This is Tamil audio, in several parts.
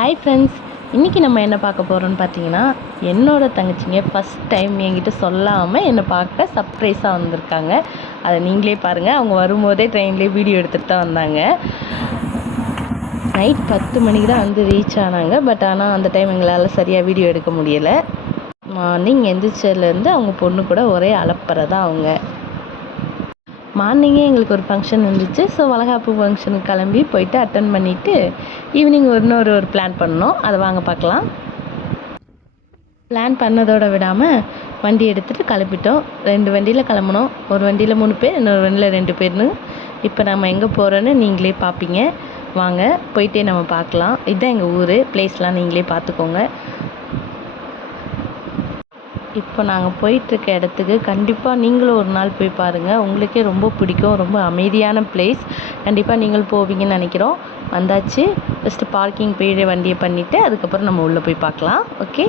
ஹாய் ஃப்ரெண்ட்ஸ், இன்றைக்கி நம்ம என்ன பார்க்க போகிறோம்னு பார்த்தீங்கன்னா, என்னோட தங்கச்சிங்க ஃபஸ்ட் டைம் என்கிட்ட சொல்லாமல் என்னை பார்க்க சர்ப்ரைஸாக வந்திருக்காங்க. அதை நீங்களே பாருங்கள். அவங்க வரும்போதே ட்ரெயின்லேயே வீடியோ எடுத்துகிட்டு தான் வந்தாங்க. நைட் 10 மணிக்கு தான் வந்து ரீச் ஆனாங்க. பட் ஆனால் அந்த டைம் எங்களால் சரியாக வீடியோ எடுக்க முடியலை. மார்னிங் எந்திரிச்சதுலேருந்து அவங்க பொண்ணு கூட ஒரே அலப்பறை தான். அவங்க மார்னிங்கே எங்களுக்கு ஒரு ஃபங்க்ஷன் இருந்துச்சு. ஸோ வளகாப்பு ஃபங்க்ஷனுக்கு கிளம்பி போயிட்டு அட்டன் பண்ணிவிட்டு ஈவினிங் இன்னொரு பிளான் பண்ணோம். அதை வாங்க பார்க்கலாம். பிளான் பண்ணதோடு விடாமல் வண்டி எடுத்துகிட்டு கிளம்பிட்டோம். 2 வண்டியில் கிளம்புனோம். ஒரு வண்டியில் 3 பேர், இன்னொரு வண்டியில் 2 பேர்னு. இப்போ நம்ம எங்கே போகிறோன்னு நீங்களே பார்ப்பீங்க. வாங்க போயிட்டே நம்ம பார்க்கலாம். இதுதான் எங்கள் ஊர். பிளேஸ்லாம் நீங்களே பார்த்துக்கோங்க. இப்போ நாங்கள் போயிட்டுருக்க இடத்துக்கு கண்டிப்பாக நீங்களும் ஒரு நாள் போய் பாருங்கள். உங்களுக்கே ரொம்ப பிடிக்கும். ரொம்ப அமைதியான பிளேஸ். கண்டிப்பாக நீங்கள் போவீங்கன்னு நினைக்கிறோம். வந்தாச்சு. ஃபஸ்ட்டு பார்க்கிங் போய் வண்டியை பண்ணிவிட்டு அதுக்கப்புறம் நம்ம உள்ளே போய் பார்க்கலாம். ஓகே,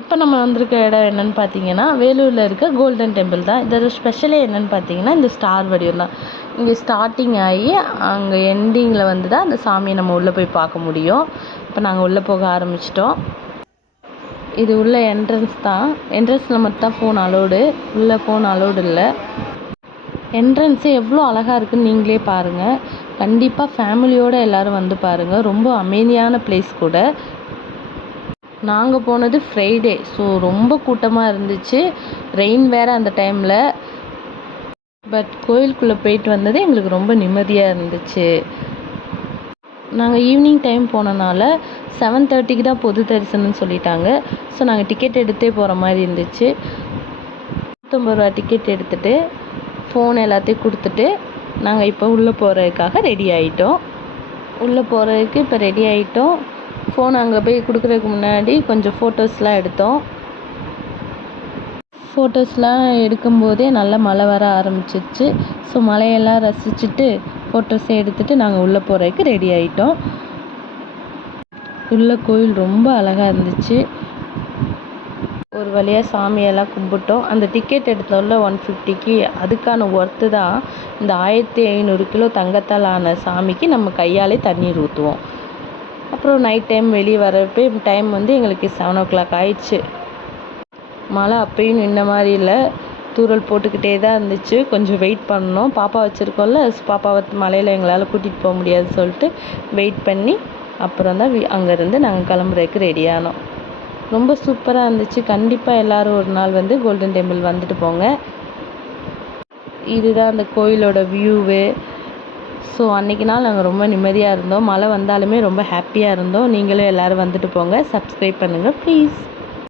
இப்போ நம்ம வந்திருக்க இடம் என்னென்னு பார்த்தீங்கன்னா, வேலூரில் இருக்க கோல்டன் டெம்பிள் தான். இதோட ஸ்பெஷலே என்னென்னு பார்த்தீங்கன்னா, இந்த ஸ்டார் வடிவம் தான். இங்கே ஸ்டார்டிங் ஆகி அங்கே எண்டிங்கில் வந்து தான் அந்த சாமியை நம்ம உள்ளே போய் பார்க்க முடியும். இப்போ நாங்கள் உள்ளே போக ஆரம்பிச்சிட்டோம். இது உள்ள என்ட்ரன்ஸ் தான். என்ட்ரன்ஸில் மட்டும் ஃபோன் அலோடு, உள்ளே ஃபோன் அலோடு இல்லை. என்ட்ரன்ஸு எவ்வளோ அழகாக இருக்குதுன்னு நீங்களே பாருங்கள். கண்டிப்பாக ஃபேமிலியோடு எல்லோரும் வந்து பாருங்கள். ரொம்ப அமைதியான பிளேஸ் கூட. நாங்கள் போனது ஃப்ரைடே. ஸோ ரொம்ப கூட்டமாக இருந்துச்சு. ரெயின் வேறு அந்த டைமில். பட் கோயிலுக்குள்ளே போயிட்டு வந்தது எங்களுக்கு ரொம்ப நிம்மதியாக இருந்துச்சு. நாங்கள் ஈவினிங் டைம் போனனால 7:30க்கு தான் பொது தரிசனம்னு சொல்லிட்டாங்க. ஸோ நாங்கள் டிக்கெட் எடுத்தே போகிற மாதிரி இருந்துச்சு. 150 ரூபா டிக்கெட் எடுத்துகிட்டு ஃபோன் எல்லாத்தையும் கொடுத்துட்டு நாங்கள் இப்போ உள்ளே போகிறதுக்காக ரெடி ஆகிட்டோம். உள்ளே போகிறதுக்கு இப்போ ரெடி ஆகிட்டோம். ஃபோன் அங்கே போய் கொடுக்குறதுக்கு முன்னாடி கொஞ்சம் ஃபோட்டோஸ்லாம் எடுத்தோம். ஃபோட்டோஸ்லாம் எடுக்கும்போதே நல்லா மழை வர ஆரம்பிச்சிருச்சு. ஸோ மழையெல்லாம் ரசிச்சுட்டு ஃபோட்டோஸை எடுத்துகிட்டு நாங்கள் உள்ளே போகிறதுக்கு ரெடி ஆகிட்டோம். உள்ள கோயில் ரொம்ப அழகாக இருந்துச்சு. ஒரு வழியாக சாமியெல்லாம் கும்பிட்டோம். அந்த டிக்கெட் எடுத்தோம்ல 150க்கு, அதுக்கான ஒர்த்து தான். இந்த 1500 கிலோ தங்கத்தால் ஆன சாமிக்கு நம்ம கையாலே தண்ணீர் ஊற்றுவோம். அப்புறம் நைட் டைம் வெளியே வரப்போ டைம் வந்து எங்களுக்கு 7 o'clock ஆயிடுச்சு. மழை அப்பயும் நின்ன மாதிரி இல்லை. தூறல் போட்டுக்கிட்டே தான் இருந்துச்சு. கொஞ்சம் வெயிட் பண்ணோம். பாப்பா வச்சுருக்கோம்ல, பாப்பாவை மழையில் எங்களால் கூட்டிகிட்டு போக முடியாதுன்னு சொல்லிட்டு வெயிட் பண்ணி அப்புறம் தான் அங்கேருந்து நாங்கள் கிளம்புறதுக்கு ரெடி ஆனோம். ரொம்ப சூப்பராக இருந்துச்சு. கண்டிப்பாக எல்லோரும் ஒரு நாள் வந்து கோல்டன் டெம்பிள் வந்துட்டு போங்க. இதுதான் அந்த கோயிலோட வியூவு. ஸோ அன்றைக்கி நாள் நாங்கள் ரொம்ப நிம்மதியாக இருந்தோம். மழை வந்தாலுமே ரொம்ப ஹாப்பியாக இருந்தோம். நீங்களும் எல்லோரும் வந்துட்டு போங்க. சப்ஸ்கிரைப் பண்ணுங்கள் ப்ளீஸ்.